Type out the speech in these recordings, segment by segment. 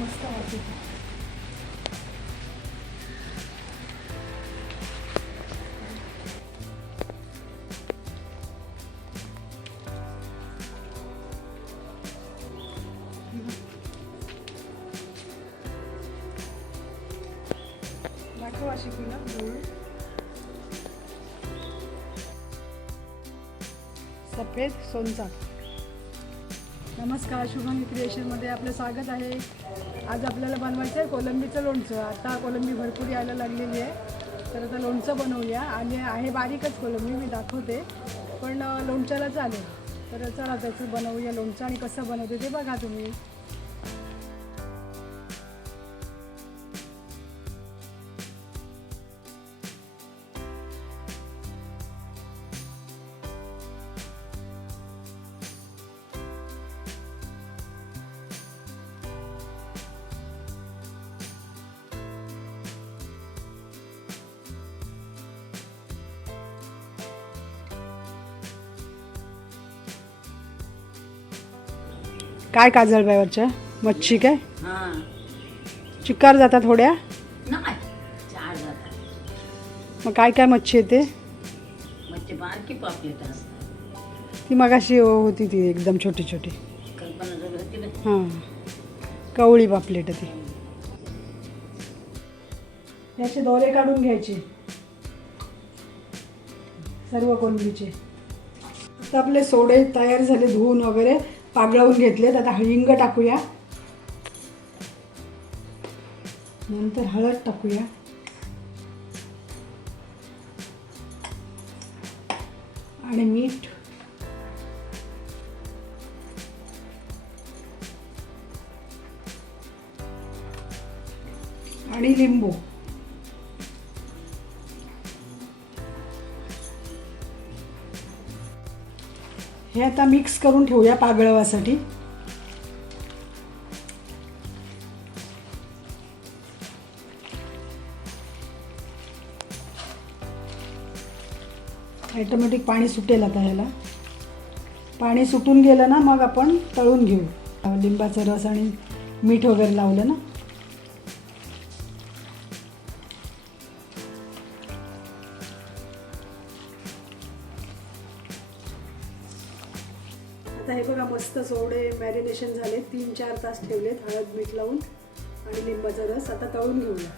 मस्त वाटते. दाखव अशी तुला जवळ. सफेद सोनचाक. नमस्कार, शुभम क्रिएशनमध्ये आपलं स्वागत आहे. आज आपल्याला बनवायचं आहे कोलंबीचं लोणचं. आता कोलंबी भरपूर यायला लागलेली आहे, तर आता लोणचं बनवूया. आणि आहे बारीकच कोलंबी, मी दाखवते, पण लोणच्याला चालेल. तर चला त्याचं बनवूया लोणचं. आणि कसं बनवते ते बघा तुम्ही. काय काजळबाईवरच्या मच्छी काय चिकार जातात थोड्या, मग काय काय मच्छी येते ती मगाशी होती ती एकदम छोटी छोटी. हां, कवळी पापलेट ती. याचे दोरे काढून घ्यायचे सर्व कोलंबीचे. आता आपले सोडे तयार झाले, धुवून वगैरे पागळवून घेतलेत. आता हिंग टाकूया, नंतर हळद टाकूया, आणि मीठ, आणि लिंबू. हे आता मिक्स करून ठेवूया पागळवासाठी. ऑटोमॅटिक पाणी सुटेल. आता ह्याला पाणी सुटून गेलं ना, मग आपण तळून घेऊ. लिंबाचा रस आणि मीठ वगैरे लावलं ना. आता हे बघा, मस्त सोडे मॅरिनेशन झाले. 3-4 तास ठेवलेत हळद मीठ लावून आणि लिंबाचा रस. आता तळून घेऊया.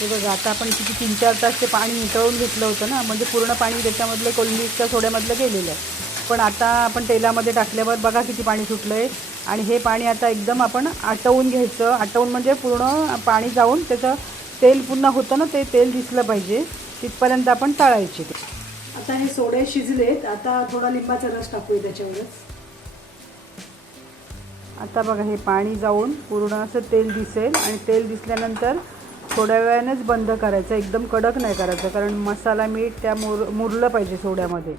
हे बघा, आता आपण किती 3-4 तास ते पाणी नितळून घेतलं होतं ना, म्हणजे पूर्ण पाणी त्याच्यामधलं कोलंबीच्या सोड्यामधलं गेलेलं आहे. पण आता आपण तेलामध्ये टाकल्यावर बघा किती पाणी सुटलं आहे. आणि हे पाणी आता एकदम आपण आटवून घ्यायचं. आटवून म्हणजे पूर्ण पाणी जाऊन त्याचं तेल पुन्हा होतं ना, ते तेल दिसलं पाहिजे तिथपर्यंत आपण तळायचे ते. आता हे सोडे शिजलेत. आता थोडा लिंबाचा रस टाकूया त्याच्यावरच. आता बघा, हे पाणी जाऊन पूर्ण असं तेल दिसेल. आणि तेल दिसल्यानंतर थोड्या वेळानेच बंद करायचं, एकदम कडक नाही करायचं, कारण मसाला मीठ त्या मुरलं पाहिजे सोड्यामध्ये.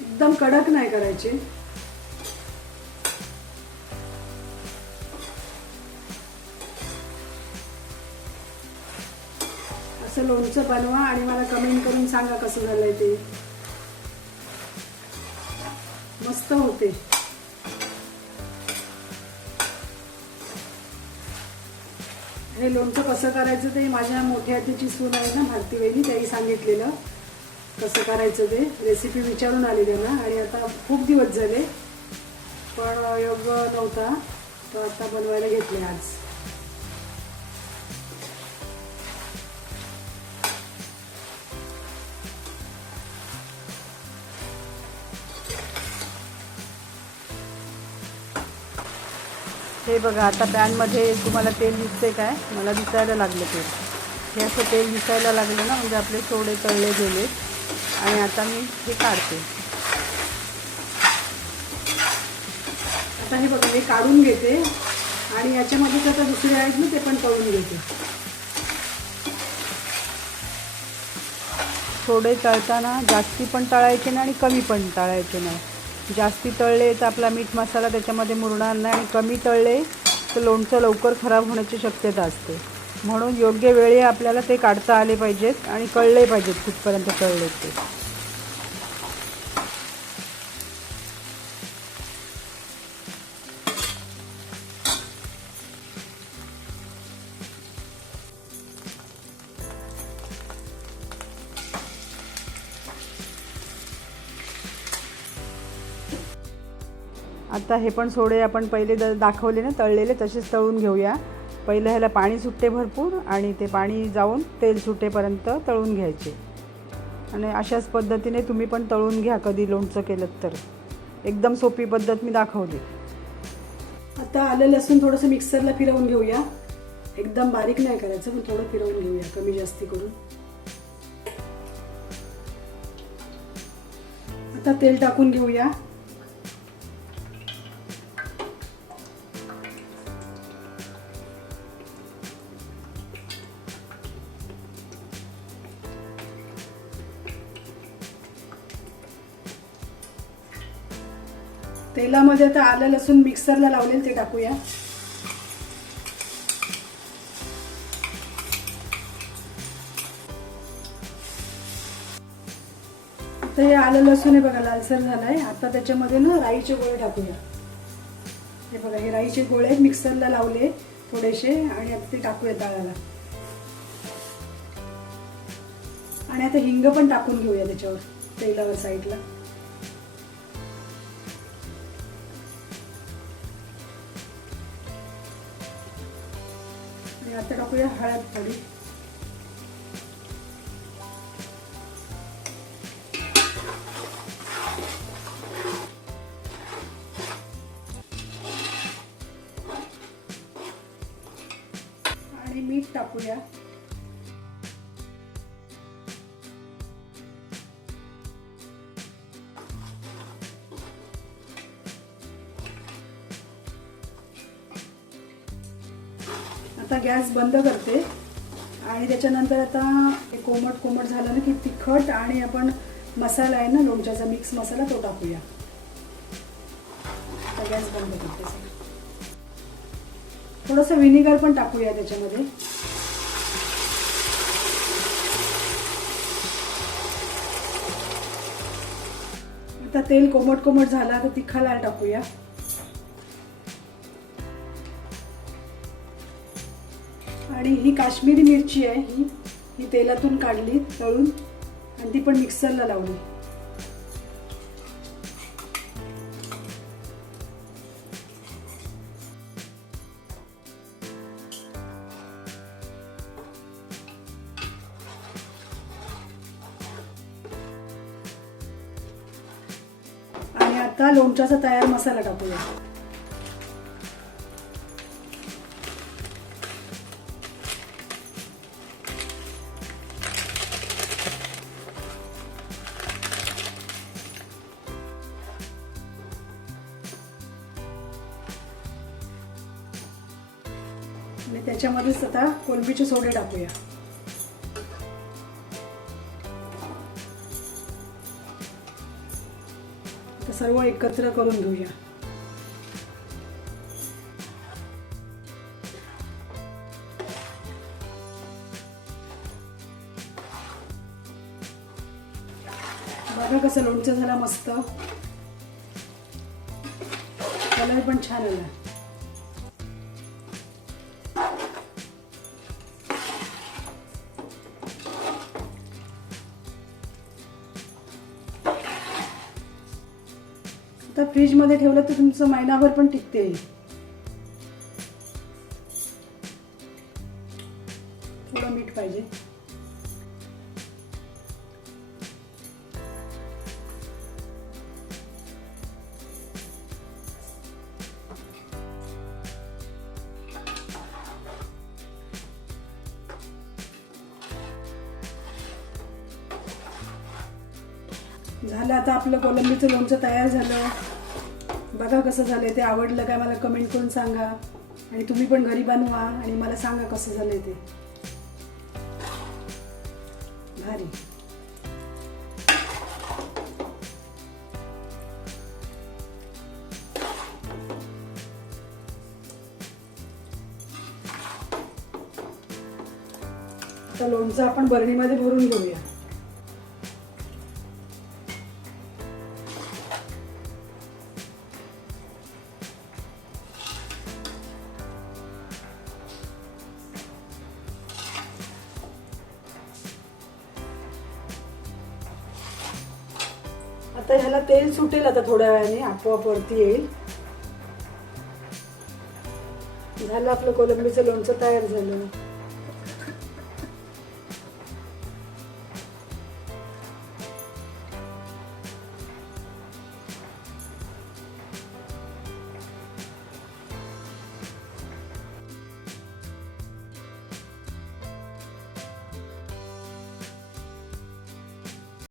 एकदम कडक नाही करायचे. असं लोणचं बनवा आणि मला कमेंट करून सांगा कसं झालंय ते. मस्त होते. हे लोणचं कसं करायचं ते माझ्या मोठ्या हातीची सून आहे ना, भारती वहिनी, त्याही सांगितलेलं कसं करायचं ते. रेसिपी विचारून आली त्यांना. आणि आता खूप दिवस झाले पण योग नव्हता, तर आता बनवायला घेतले आज. हे बघा आता पॅनमध्ये तुम्हाला तेल दिसते काय, मला दिसायला लागलं तेल. हे असं तेल दिसायला लागलं ना म्हणजे आपले सोडे तळले गेले. आणि आता मी हे काढते. आता हे बघा हे काढून घेते आणि याच्यामध्येच आता दुसरे आहेत ना ते पण तळून घेते. सोडे तळताना जास्ती पण तळायचे नाही आणि कमी पण तळायचे नाही. जास्ती तळले तर आपला मीठ मसाला त्याच्यामध्ये मुरणार नाही आणि कमी तळले तर लोणचं लवकर खराब होण्याची शक्यता असते. म्हणून योग्य वेळी आपल्याला ते काढता आले पाहिजेत आणि कळले पाहिजेत कुठपर्यंत तळले ते. आता हे पण सोडे आपण पहिले दाखवले ना तळलेले तसेच तळून घेऊया. पहिलं ह्याला पाणी सुट्टे भरपूर आणि ते पाणी जाऊन तेल सुटेपर्यंत तळून घ्यायचे. आणि अशाच पद्धतीने तुम्ही पण तळून घ्या कधी लोणचं केलं तर. एकदम सोपी पद्धत मी दाखवली. आता आलं लसूण थोडंसं मिक्सरला फिरवून घेऊया. एकदम बारीक नाही करायचं पण थोडं फिरवून घेऊया कमी जास्ती करून. आता तेल टाकून घेऊया. तेलामध्ये आता आलं लसूण मिक्सरला लावलेलं ते टाकूया. आता हे आलं लसूण हे बघा लालसर झालंय. आता त्याच्यामध्ये ना राईचे गोळे टाकूया. हे बघा हे राईचे गोळे मिक्सरला लावले थोडेसे आणि आता ते टाकूया तळाला. आणि आता हिंग पण टाकून घेऊया त्याच्यावर तेलावर साईडला. आणि आता टाकूया हळद थोडी. आणि मीठ टाकूया. आता गॅस बंद करते आणि त्याच्यानंतर आता कोमट कोमट झालं ना की तिखट आणि आपण मसाला आहे ना लोणच्याचा मिक्स मसाला तो टाकूया. आता गॅस बंद करते. थोडंसं व्हिनेगर पण टाकूया त्याच्यामध्ये. आता तेल कोमट कोमट झाला तर तिखा लाल टाकूया. आणि ही काश्मीरी मिरची आहे, ही तेलातून काढली तळून आणि ती पण मिक्सरला लावली. आणि आता लोणच्याचा तयार मसाला टाकूया. आणि त्याच्यामध्येच आता कोलंबीचे सोडे टाकूया. आता सर्व एकत्र करून घेऊया. बघा कसं लोणचं झालं मस्त. कलर पण छान आला. आता फ्रीज मध्ये ठेवलं तर तुमचं महिनाभर पण टिकते. थोडं मीठ पाहिजे. झालं आता आपलं कोलंबीचं लोणचं तयार झालं. बघा कसं झालंय ते. आवडलं काय मला कमेंट करून सांगा आणि तुम्ही पण घरी बनवा आणि मला सांगा कसं झालंय ते. भारी. आता लोणचं आपण बरणीमध्ये भरून घेऊया. आता ह्याला तेल सुटेल आता थोड्या वेळाने, आपोआप वरती येईल. झालं आपलं कोलंबीचं लोणचं तयार झालं.